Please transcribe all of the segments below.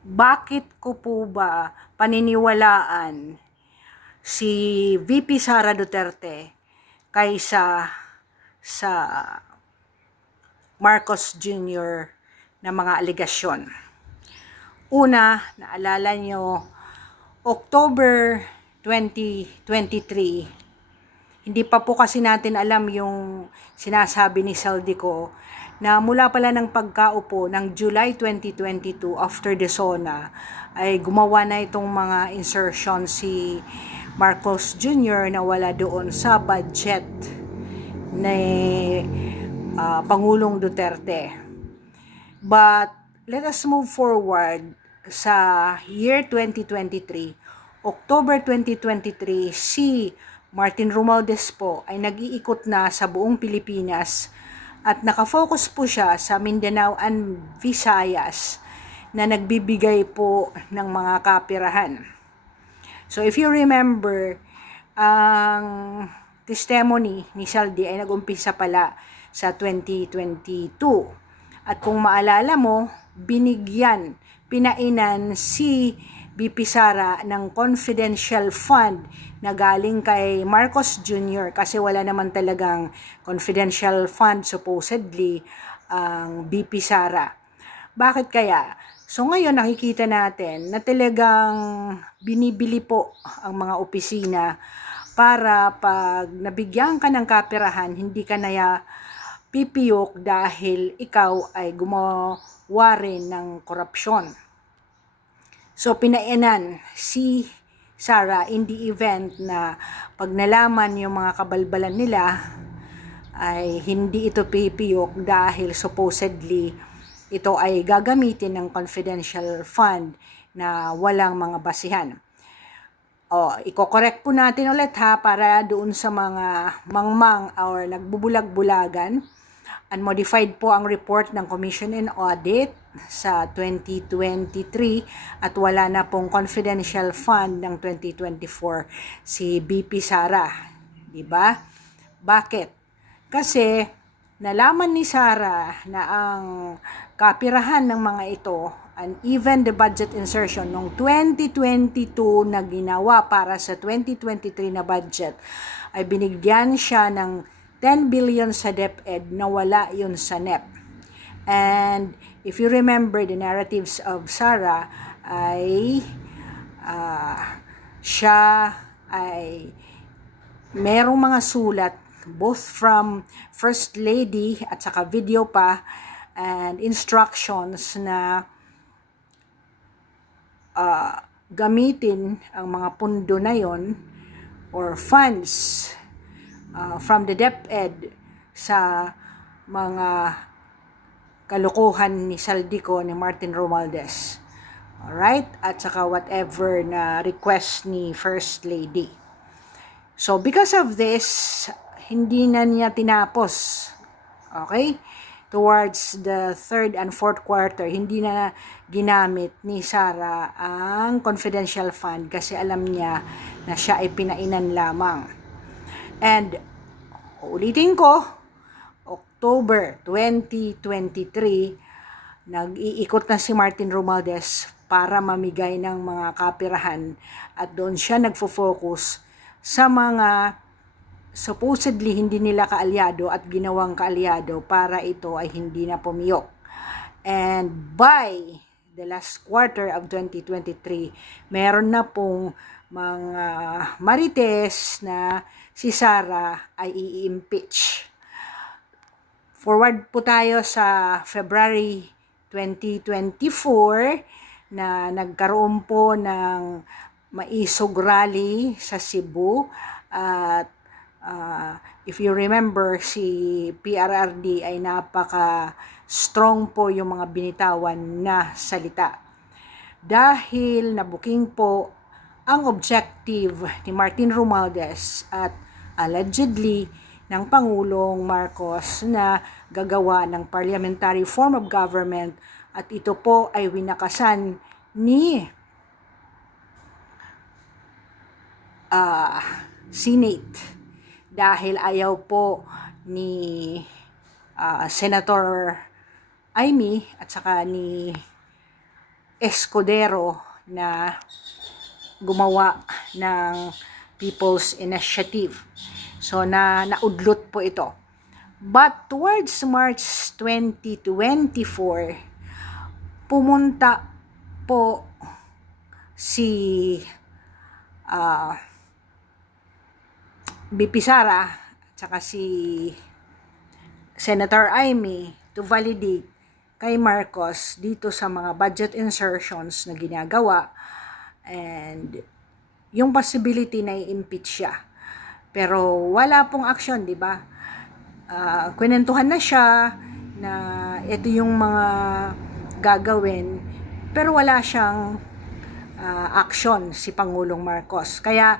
bakit ko po ba paniniwalaan si VP Sara Duterte kaysa sa Marcos Jr. na mga aligasyon? Una, naalala nyo, October 2023, hindi pa po kasi natin alam yung sinasabi ni Saldico na mula pala ng pagkaupo ng July 2022 after the SONA ay gumawa na itong mga insertion si Marcos Jr. na wala doon sa budget ni Pangulong Duterte. But let us move forward sa year 2023. October 2023, si Martin Romualdez po ay nag-iikot na sa buong Pilipinas at nakafocus po siya sa Mindanao and Visayas na nagbibigay po ng mga kapirahan. So if you remember, ang testimony ni Saldi ay nag-umpisa pala sa 2022. At kung maalala mo, pinainan si VP Sara ng confidential fund na galing kay Marcos Jr. kasi wala naman talagang confidential fund supposedly ang VP Sara. Bakit kaya? So ngayon nakikita natin na talagang binibili po ang mga opisina para pag nabigyan ka ng kapirahan, hindi ka na pipiyok dahil ikaw ay gumawa rin ng korupsyon. So, pinainan si Sara in the event na pag nalaman yung mga kabalbalan nila ay hindi ito pipiyok dahil supposedly ito ay gagamitin ng confidential fund na walang mga basihan. Iko-correct po natin ulit para doon sa mga mangmang or nagbubulag-bulagan. Unmodified po ang report ng Commission and Audit sa 2023 at wala na pong confidential fund ng 2024 si BP Sara. Diba? Bakit? Kasi nalaman ni Sara na ang kapirahan ng mga ito and even the budget insertion noong 2022 na ginawa para sa 2023 na budget ay binigyan siya ng 10 billion sa DepEd na wala yun sa NEP. And if you remember the narratives of Sara ay siya ay merong mga sulat both from First Lady at saka video pa and instructions na gamitin ang mga pundo na yon or funds from the DepEd sa mga kalokohan ni Saldico ni Martin Romualdez. Alright? At saka whatever na request ni First Lady. So, because of this, hindi na niya tinapos. Okay? Towards the third and fourth quarter, hindi na ginamit ni Sara ang confidential fund kasi alam niya na siya ay pinainan lamang. And, ulitin ko, October 2023, nag-iikot na si Martin Romualdez para mamigay ng mga kapirahan at doon siya nagfo-focus sa mga supposedly hindi nila kaalyado at ginawang kaalyado para ito ay hindi na pumiyok. And by the last quarter of 2023, meron na pong mga marites na si Sara ay i-impeach. Forward po tayo sa February 2024 na nagkaroon po ng maisog rally sa Cebu at if you remember, si PRRD ay napaka-strong po yung mga binitawan na salita. Dahil nabuking po ang objective ni Martin Romualdez at allegedly ng Pangulong Marcos na gagawa ng parliamentary form of government at ito po ay winakasan ni Senate dahil ayaw po ni Senator Amy at saka ni Escudero na gumawa ng People's Initiative. So, naudlot po ito. But towards March 2024, pumunta po si BP Sara at saka si Senator Amy to validate kay Marcos dito sa mga budget insertions na ginagawa and yung possibility na i-impeach siya. Pero wala pong action, di ba? Kwinentuhan na siya na ito yung mga gagawin, pero wala siyang action si Pangulong Marcos. Kaya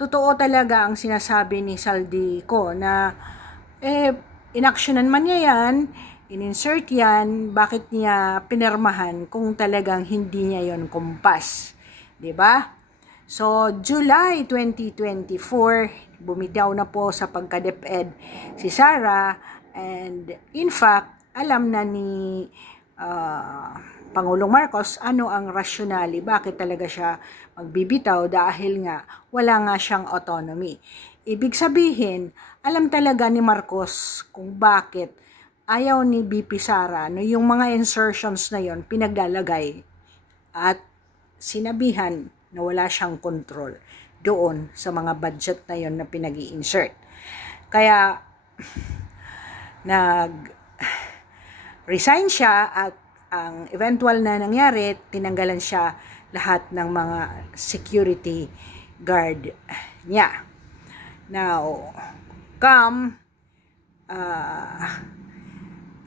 totoo talaga ang sinasabi ni Saldico na inaksyonan man niya yan, in-insert yan, bakit niya pinirmahan kung talagang hindi niya yon kumpas, di ba? So, July 2024, bumitaw na po sa pagka-DepEd si Sara, and in fact, alam na ni Pangulong Marcos ano ang rationale, bakit talaga siya magbibitaw dahil nga wala nga siyang autonomy. Ibig sabihin, alam talaga ni Marcos kung bakit ayaw ni BP Sara no, yung mga insertions na yon pinaglalagay at sinabihan na wala siyang control doon sa mga budget na yon na pinag-i-insert. Kaya nag-resign siya at ang eventual na nangyari, tinanggalan siya lahat ng mga security guard niya. Now, come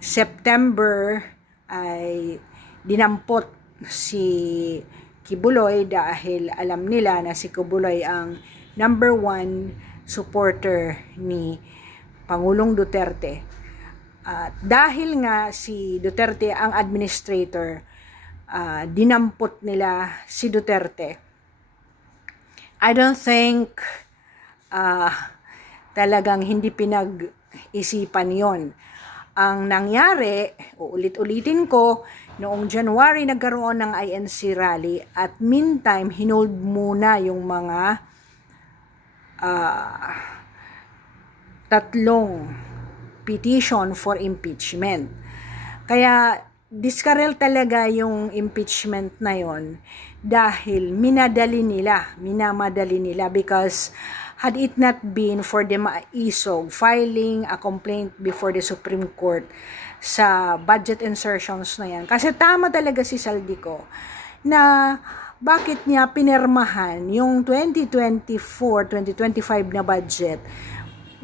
September ay dinampot si Kibuloy dahil alam nila na si Kibuloy ang number 1 supporter ni Pangulong Duterte. Dahil nga si Duterte ang administrator, dinampot nila si Duterte. I don't think talagang hindi pinag-isipan yon. Ang nangyari, uulit-ulitin ko, noong January nagkaroon ng INC rally at meantime hinold muna yung mga tatlong petition for impeachment. Kaya diskarel talaga yung impeachment na yon dahil minamadali nila because had it not been for the Maisog filing a complaint before the Supreme Court sa budget insertions na yan. Kasi tama talaga si Saldico na bakit niya pinirmahan yung 2024-2025 na budget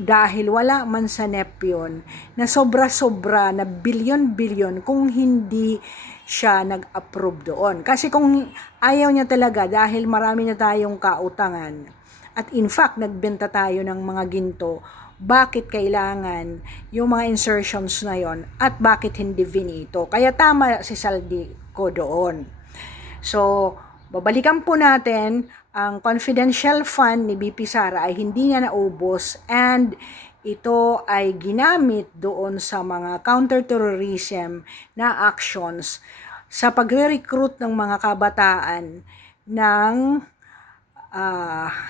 dahil wala man sa NEP yun na sobra-sobra na bilyon-bilyon kung hindi siya nag-approve doon. Kasi kung ayaw niya talaga dahil marami na tayong kautangan at in fact nagbenta tayo ng mga ginto, bakit kailangan yung mga insertions na yon at bakit hindi vinito. Kaya tama si Saldico doon. So, babalikan po natin ang confidential fund ni BP Sara ay hindi niya naubos and ito ay ginamit doon sa mga counter-terrorism na actions sa pagre-recruit ng mga kabataan ng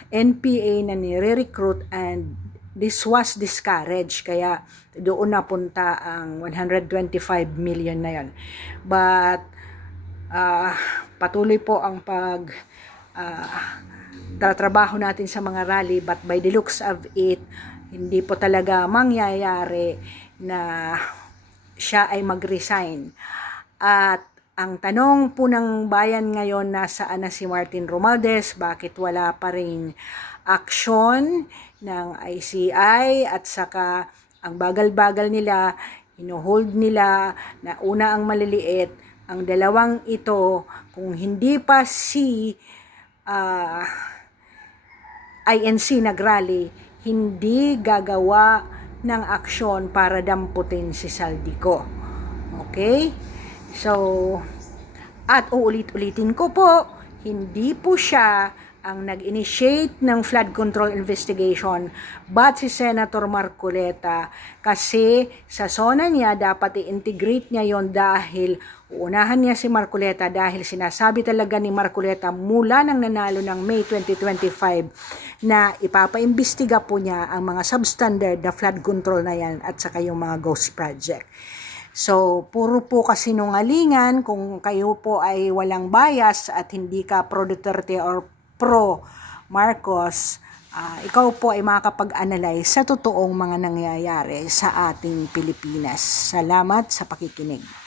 NPA na nire-recruit and this was discouraged. Kaya doon napunta ang 125 million na yon. But patuloy po ang trabaho natin sa mga rally, but by the looks of it, hindi po talaga mangyayari na siya ay mag-resign. At ang tanong po ng bayan ngayon, nasaan na si Martin Romualdez? Bakit wala pa rin action ng ICI? At saka ang bagal-bagal nila, ino-hold nila na una ang maliliit, ang dalawang ito, kung hindi pa si INC nagrally, hindi gagawa ng aksyon para damputin si Saldico. Okay? So, at uulit-ulitin ko po, hindi po siya ang nag-initiate ng flood control investigation, but si Senator Marcoleta, kasi sa SONA niya dapat i-integrate niya yon dahil uunahan niya si Marcoleta dahil sinasabi talaga ni Marcoleta mula nang nanalo ng May 2025 na ipapaimbestiga po niya ang mga substandard na flood control na yan at saka yung mga ghost project. So, puro po kasinungalingan kung kayo po ay walang bias at hindi ka pro Duterte or pro Marcos, ikaw po ay makakapag-analyze sa totoong mga nangyayari sa ating Pilipinas. Salamat sa pakikinig.